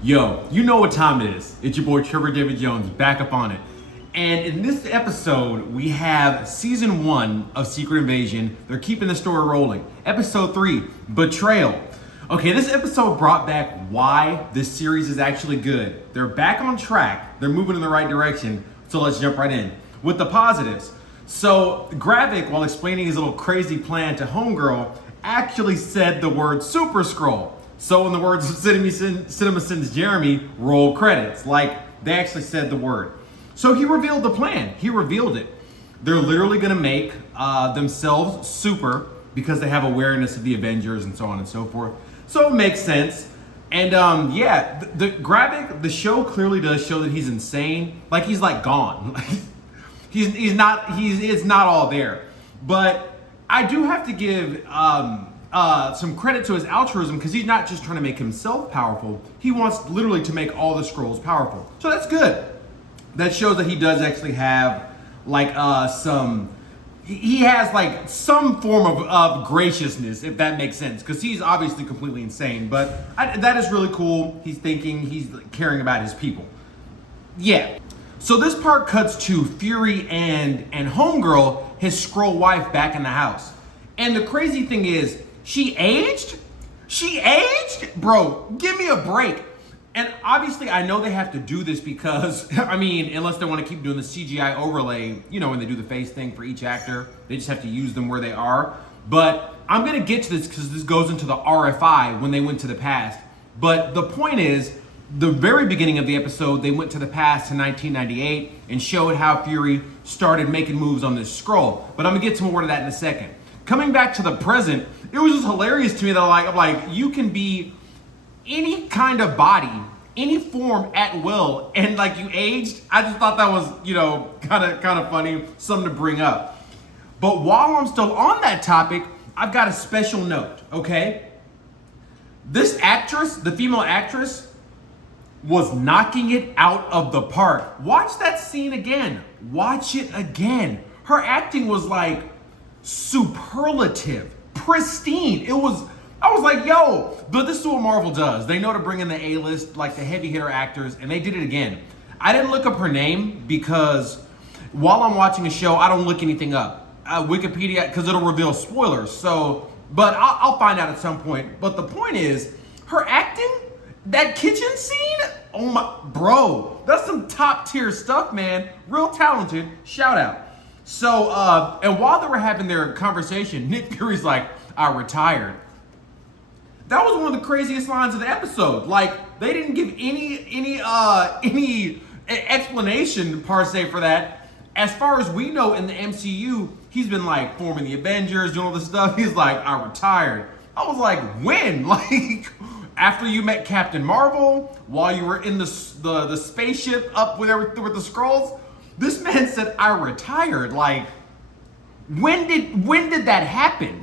Yo, you know what time it is. It's your boy Trevor David Jones back up on it. And in this episode, we have season 1 of Secret Invasion. They're keeping the story rolling. Episode 3, Betrayal. Okay, this episode brought back why this series is actually good. They're back on track. They're moving in the right direction. So let's jump right in with the positives. So Gravik, while explaining his little crazy plan to Homegirl, actually said the word Super Scroll. So in the words of CinemaSins Jeremy, roll credits. Like, they actually said the word. So he revealed the plan. He revealed it. They're literally going to make themselves super because they have awareness of the Avengers and so on and so forth. So it makes sense. And the Gravik, the show clearly does show that he's insane. Like, he's like gone. He's not all there. But I do have to give some credit to his altruism, because he's not just trying to make himself powerful. He wants literally to make all the Skrulls powerful. So that's good. That shows that he does actually have like some form of graciousness, if that makes sense, because he's obviously completely insane. But that is really cool. He's thinking, he's caring about his people. Yeah. So this part cuts to Fury and Homegirl, his Skrull wife, back in the house. And the crazy thing is, she aged? She aged? Bro, give me a break. And obviously, I know they have to do this because, I mean, unless they want to keep doing the CGI overlay, you know, when they do the face thing for each actor, they just have to use them where they are. But I'm going to get to this because this goes into the RFI when they went to the past. But the point is, the very beginning of the episode, they went to the past to 1998 and showed how Fury started making moves on this Skrull. But I'm going to get to more of that in a second. Coming back to the present, it was just hilarious to me that I'm like, you can be any kind of body, any form at will, and like you aged. I just thought that was, you know, kind of funny, something to bring up. But while I'm still on that topic, I've got a special note, okay? This actress, the female actress, was knocking it out of the park. Watch that scene again. Watch it again. Her acting was like superlative, pristine. I was like, yo, but this is what Marvel does. They know to bring in the A-list, like the heavy hitter actors, and they did it again. I didn't look up her name because while I'm watching a show, I don't look anything up. Wikipedia, because it'll reveal spoilers. So, but I'll find out at some point. But the point is, her acting, that kitchen scene, oh my, bro, that's some top tier stuff, man. Real talented, shout out. So, and while they were having their conversation, Nick Fury's like, I retired. That was one of the craziest lines of the episode. Like, they didn't give any explanation per se for that. As far as we know in the MCU, he's been like forming the Avengers, doing all this stuff. He's like, I retired. I was like, when? Like, after you met Captain Marvel, while you were in the spaceship up with the Skrulls? This man said, I retired. Like, when did that happen?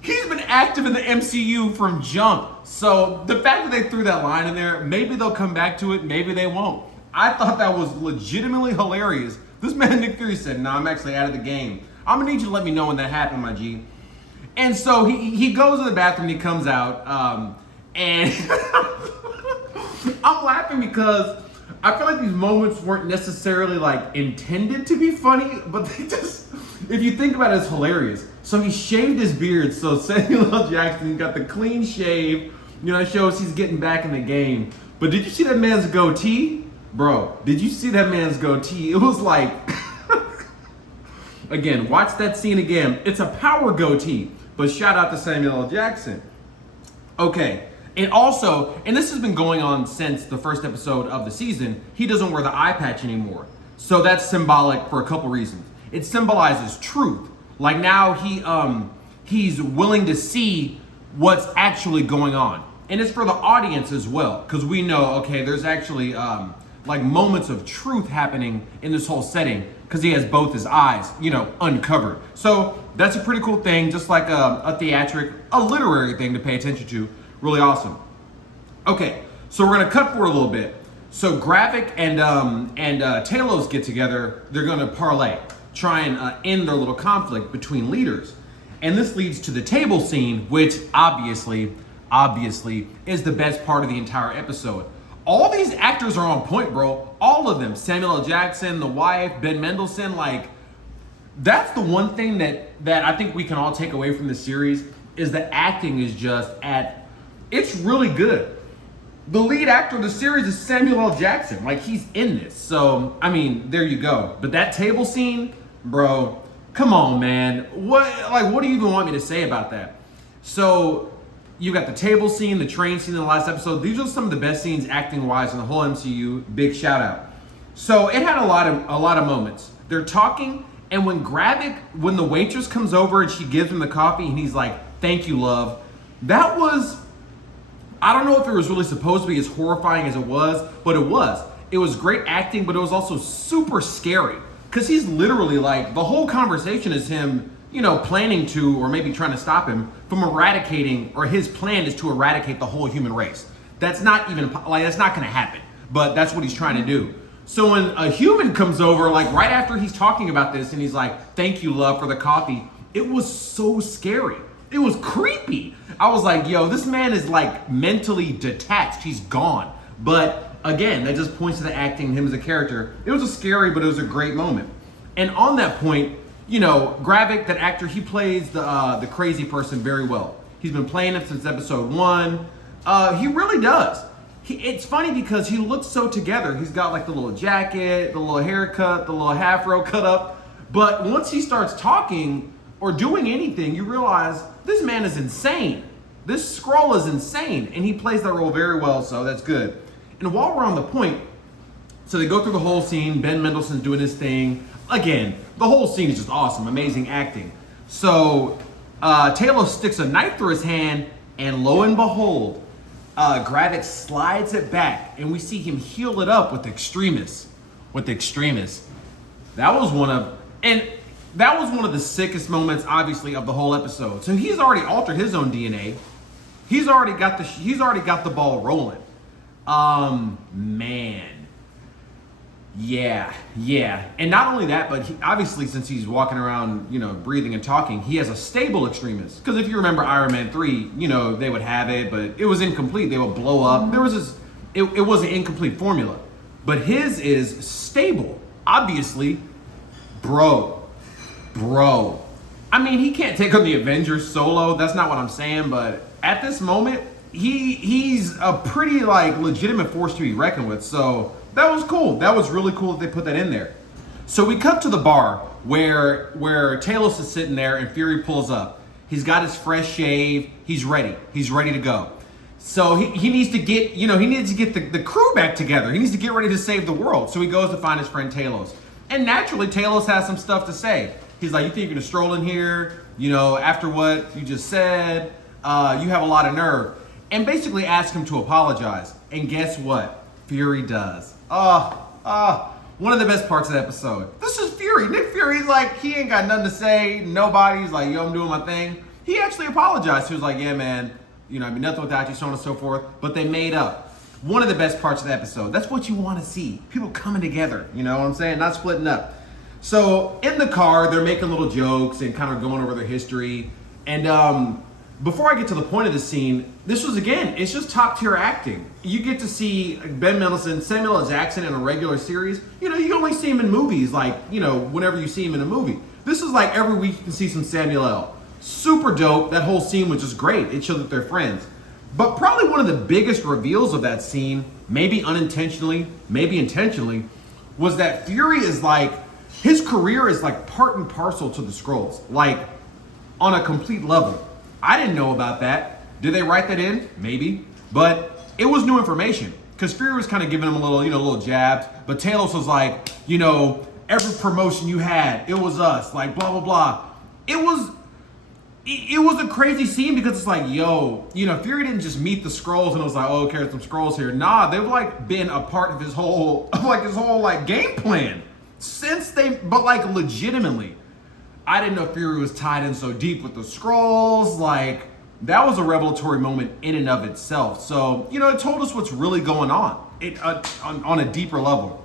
He's been active in the MCU from jump. So the fact that they threw that line in there, maybe they'll come back to it, maybe they won't. I thought that was legitimately hilarious. This man, Nick Fury, said, no, I'm actually out of the game. I'm gonna need you to let me know when that happened, my G. And so he goes to the bathroom, he comes out, and I'm laughing because I feel like these moments weren't necessarily like intended to be funny, but they just, if you think about it, it's hilarious. So he shaved his beard, so Samuel L. Jackson got the clean shave, you know, it shows he's getting back in the game. But did you see that man's goatee? Bro, did you see that man's goatee? It was like, again, watch that scene again. It's a power goatee, but shout out to Samuel L. Jackson. Okay. And also, and this has been going on since the first episode of the season, he doesn't wear the eye patch anymore. So that's symbolic for a couple reasons. It symbolizes truth. Like now he's willing to see what's actually going on. And it's for the audience as well, because we know, okay, there's actually like moments of truth happening in this whole setting, because he has both his eyes, you know, uncovered. So that's a pretty cool thing, just like a theatric, a literary thing to pay attention to. Really awesome. Okay, so we're gonna cut forward a little bit. So Gravik and Talos get together. They're gonna parlay, try and end their little conflict between leaders. And this leads to the table scene, which obviously obviously, is the best part of the entire episode. All these actors are on point, bro. All of them. Samuel L. Jackson, the wife, Ben Mendelsohn. Like, that's the one thing that I think we can all take away from this series is the acting is just it's really good. The lead actor of the series is Samuel L. Jackson. Like, he's in this. So, I mean, there you go. But that table scene, bro, come on, man. What do you even want me to say about that? So, you got the table scene, the train scene in the last episode. These are some of the best scenes acting-wise in the whole MCU. Big shout out. So, it had a lot of moments. They're talking, and when the waitress comes over and she gives him the coffee, and he's like, "Thank you, love." That was, I don't know if it was really supposed to be as horrifying as it was, but it was. It was great acting, but it was also super scary. Because he's literally like, the whole conversation is him, planning to, or maybe trying to stop him from eradicating, or his plan is to eradicate the whole human race. That's not that's not gonna happen, but that's what he's trying to do. So when a human comes over, like right after he's talking about this, and he's like, "Thank you, love, for the coffee," it was so scary. It was creepy. I was like, yo, this man is like mentally detached. He's gone. But again, that just points to the acting, him as a character. It was a scary, but it was a great moment. And on that point, Gravik, that actor, he plays the crazy person very well. He's been playing it since episode 1. He really does. It's funny because he looks so together. He's got like the little jacket, the little haircut, the little afro cut up. But once he starts talking or doing anything, you realize this man is insane. This Skrull is insane, and he plays that role very well, so that's good. And while we're on the point, so they go through the whole scene, Ben Mendelsohn's doing his thing. Again, the whole scene is just awesome, amazing acting. So Talos sticks a knife through his hand, and lo and behold, Gravik slides it back, and we see him heal it up with Extremis. That was one of the sickest moments, obviously, of the whole episode. So he's already altered his own DNA. He's already got the ball rolling. Man. Yeah. And not only that, but obviously, since he's walking around, breathing and talking, he has a stable Extremis. Because if you remember Iron Man 3, they would have it, but it was incomplete. They would blow up. There was it was an incomplete formula. But his is stable. Obviously, bro. I mean, he can't take on the Avengers solo. That's not what I'm saying. But at this moment, he's a pretty legitimate force to be reckoned with. So that was cool. That was really cool that they put that in there. So we cut to the bar where Talos is sitting there and Fury pulls up. He's got his fresh shave. He's ready. He's ready to go. So he needs to get the crew back together. He needs to get ready to save the world. So he goes to find his friend Talos. And naturally, Talos has some stuff to say. He's like, "You think you're gonna stroll in here, after what you just said? You have a lot of nerve." And basically ask him to apologize. And guess what? Fury does. One of the best parts of the episode. This is Fury. Nick Fury's like, he ain't got nothing to say. Nobody's like, "Yo, I'm doing my thing." He actually apologized. He was like, "Yeah, man, I'd be nothing without you," so on and so forth. But they made up. One of the best parts of the episode. That's what you want to see. People coming together. You know what I'm saying? Not splitting up. So in the car, they're making little jokes and kind of going over their history. And before I get to the point of the scene, this was, again, it's just top tier acting. You get to see Ben Mendelsohn, Samuel L. Jackson in a regular series. You only see him in movies, whenever you see him in a movie. This is like every week you can see some Samuel L. Super dope. That whole scene was just great. It showed that they're friends. But probably one of the biggest reveals of that scene, maybe unintentionally, maybe intentionally, was that Fury is his career is part and parcel to the Skrulls, on a complete level. I didn't know about that. Did they write that in? Maybe. But it was new information. Because Fury was kind of giving him a little jabs. But Talos was like, every promotion you had, it was us. Blah, blah, blah. It was a crazy scene because it's Fury didn't just meet the Skrulls and was like, "Oh, okay, there's some Skrulls here." Nah, they've been a part of his whole, game plan. But legitimately. I didn't know Fury was tied in so deep with the Skrulls. That was a revelatory moment in and of itself. So, it told us what's really going on. On a deeper level.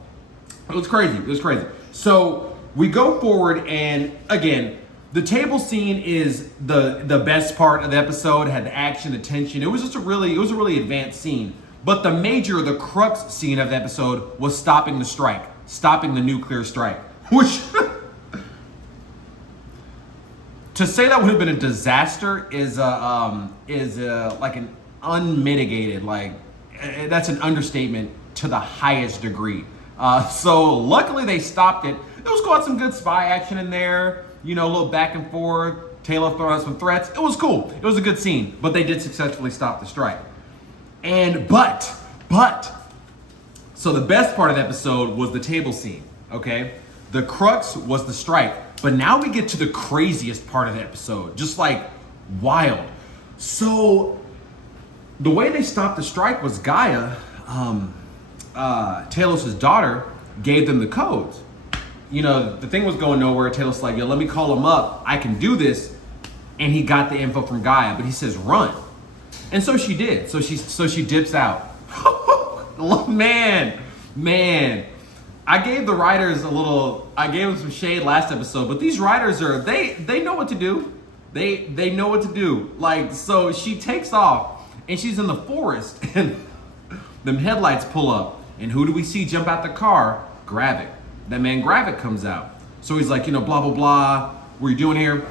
It was crazy. So we go forward, and again, The table scene is the best part of the episode. It had the action, the tension. It was just a really advanced scene. But the crux scene of the episode was stopping the strike, stopping the nuclear strike. Which, to say that would have been a disaster is like an unmitigated, that's an understatement to the highest degree. So luckily they stopped it. It was cool, had some good spy action in there. A little back and forth. Taylor throwing out some threats. It was cool. It was a good scene, but they did successfully stop the strike. So the best part of the episode was the table scene, okay? The crux was the strike, but now we get to the craziest part of the episode, just like wild. So the way they stopped the strike was Gaia, Talos' daughter, gave them the codes. The thing was going nowhere. Talos like, yo, let me call him up. I can do this. And he got the info from Gaia, but he says, run. And so she did. So she dips out. Man. I gave the writers I gave them some shade last episode, but these writers they know what to do. They know what to do. So she takes off and she's in the forest and them headlights pull up. And who do we see jump out the car? Gravik. That man Gravik comes out. So he's like, blah, blah, blah. What are you doing here?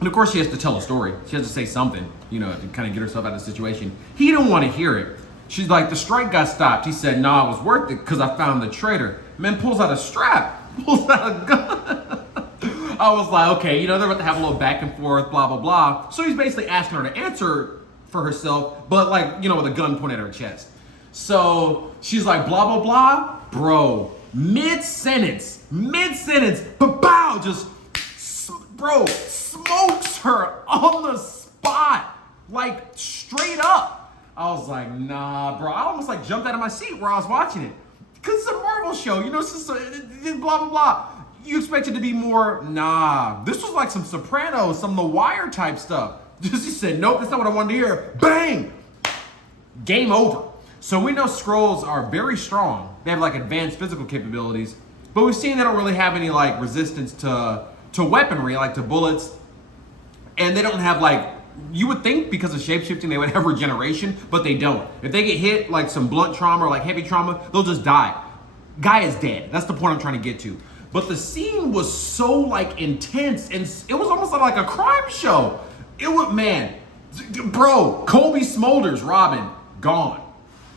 And of course she has to tell a story. She has to say something, to kind of get herself out of the situation. He didn't want to hear it. She's like, the strike got stopped. He said, nah, it was worth it because I found the traitor. Man pulls out a strap, pulls out a gun. I was like, okay, they're about to have a little back and forth, blah, blah, blah. So he's basically asking her to answer for herself, but with a gun pointed at her chest. So she's like, blah, blah, blah. Bro, mid-sentence, ba-bow, just, bro, smokes her on the spot, straight up. I was like, nah, bro. I almost jumped out of my seat where I was watching it. Because it's a Marvel show, it's just blah, blah, blah. You expect it to be more, nah. This was some Sopranos, some The Wire type stuff. Just he said, nope, that's not what I wanted to hear. Bang! Game over. So we know Skrulls are very strong. They have advanced physical capabilities, but we've seen they don't really have any resistance to weaponry, to bullets. And they don't have you would think because of shapeshifting they would have regeneration, but they don't. If they get hit some blunt trauma or heavy trauma, they'll just die. Guy is dead. That's the point I'm trying to get to. But the scene was so intense and it was almost like a crime show. It was, man, bro, Colby Smulders, Robin, gone.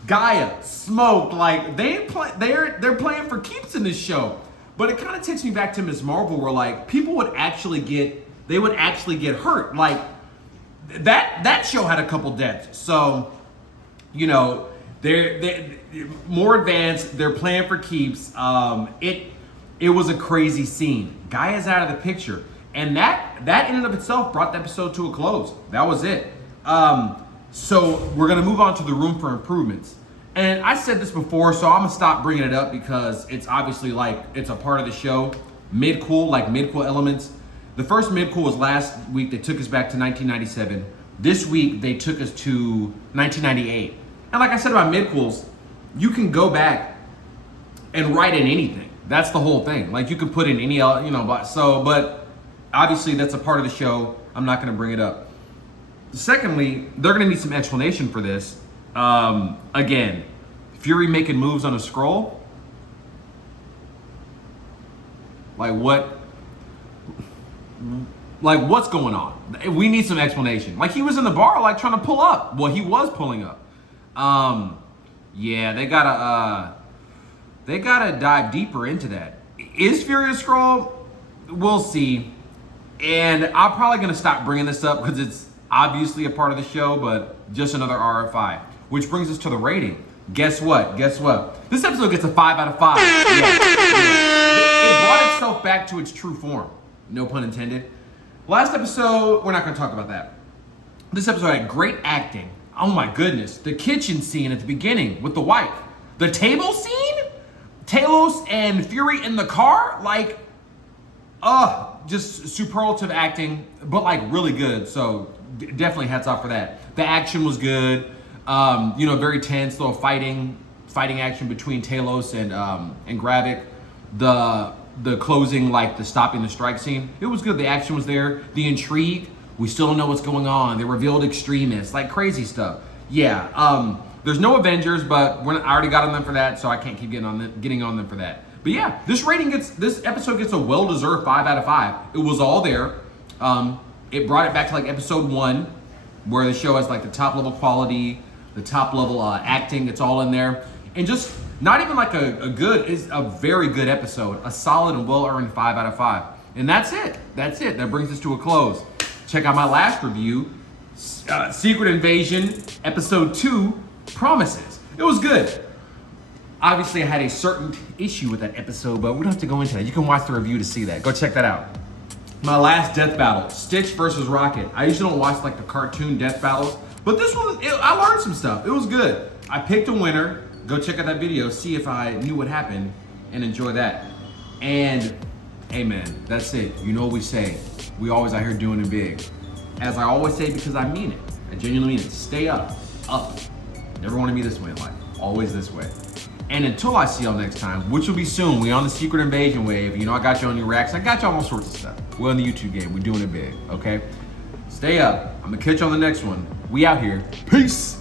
Gaia smoked. They're playing for keeps in this show. But it kind of takes me back to Ms. Marvel where people would actually get hurt. That show had a couple deaths. So, they're more advanced, they're playing for keeps. It was a crazy scene. Gaia's out of the picture. And that in and of itself brought the episode to a close. That was it. So we're gonna move on to the room for improvements. And I said this before, so I'm gonna stop bringing it up because it's obviously it's a part of the show. Mid-cool elements. The first mid-cool was last week. They took us back to 1997. This week, they took us to 1998. And like I said about mid-cools, you can go back and write in anything. That's the whole thing. You can put in any, but obviously that's a part of the show. I'm not gonna bring it up. Secondly, they're gonna need some explanation for this. Again, Fury making moves on a Skrull. What's going on? We need some explanation. He was in the bar, trying to pull up. Well, he was pulling up. Yeah, they gotta dive deeper into that. Is Fury a Skrull? We'll see. And I'm probably gonna stop bringing this up because it's obviously a part of the show, but just another RFI. Which brings us to the rating. Guess what? This episode gets a 5 out of 5. Yeah. It brought itself back to its true form. No pun intended. Last episode, we're not going to talk about that. This episode had great acting. Oh my goodness. The kitchen scene at the beginning with the wife. The table scene? Talos and Fury in the car? Just superlative acting, but really good. So definitely hats off for that. The action was good. Very tense, little fighting action between Talos and Gravik. the closing, like the stopping the strike scene. It was good. The action was there. The intrigue. We still don't know what's going on. They revealed extremists, like crazy stuff. Yeah. There's no Avengers, but I already got on them for that, so I can't keep getting on them for that. But yeah, this episode gets a well-deserved 5 out of 5. It was all there. It brought it back to like episode 1, where the show has like the top level quality, the top level acting. It's all in there, and just not even like it's a very good episode, a solid and well-earned 5 out of 5. And that's it. That brings us to a close. Check out my last review, Secret Invasion episode 2, Promises. It was good. Obviously, I had a certain issue with that episode, but we don't have to go into that. You can watch the review to see that. Go check that out. My last death battle, Stitch versus Rocket. I usually don't watch like the cartoon death battles, but this one, I learned some stuff. It was good. I picked a winner. Go check out that video, see if I knew what happened, and enjoy that. And, hey man, that's it. You know what we say. We always out here doing it big. As I always say, because I mean it. I genuinely mean it. Stay up. Never want to be this way in life. Always this way. And until I see y'all next time, which will be soon, we on the Secret Invasion wave. You know, I got you on your reacts. I got you on all sorts of stuff. We're on the YouTube game. We're doing it big, okay? Stay up. I'm going to catch you on the next one. We out here. Peace.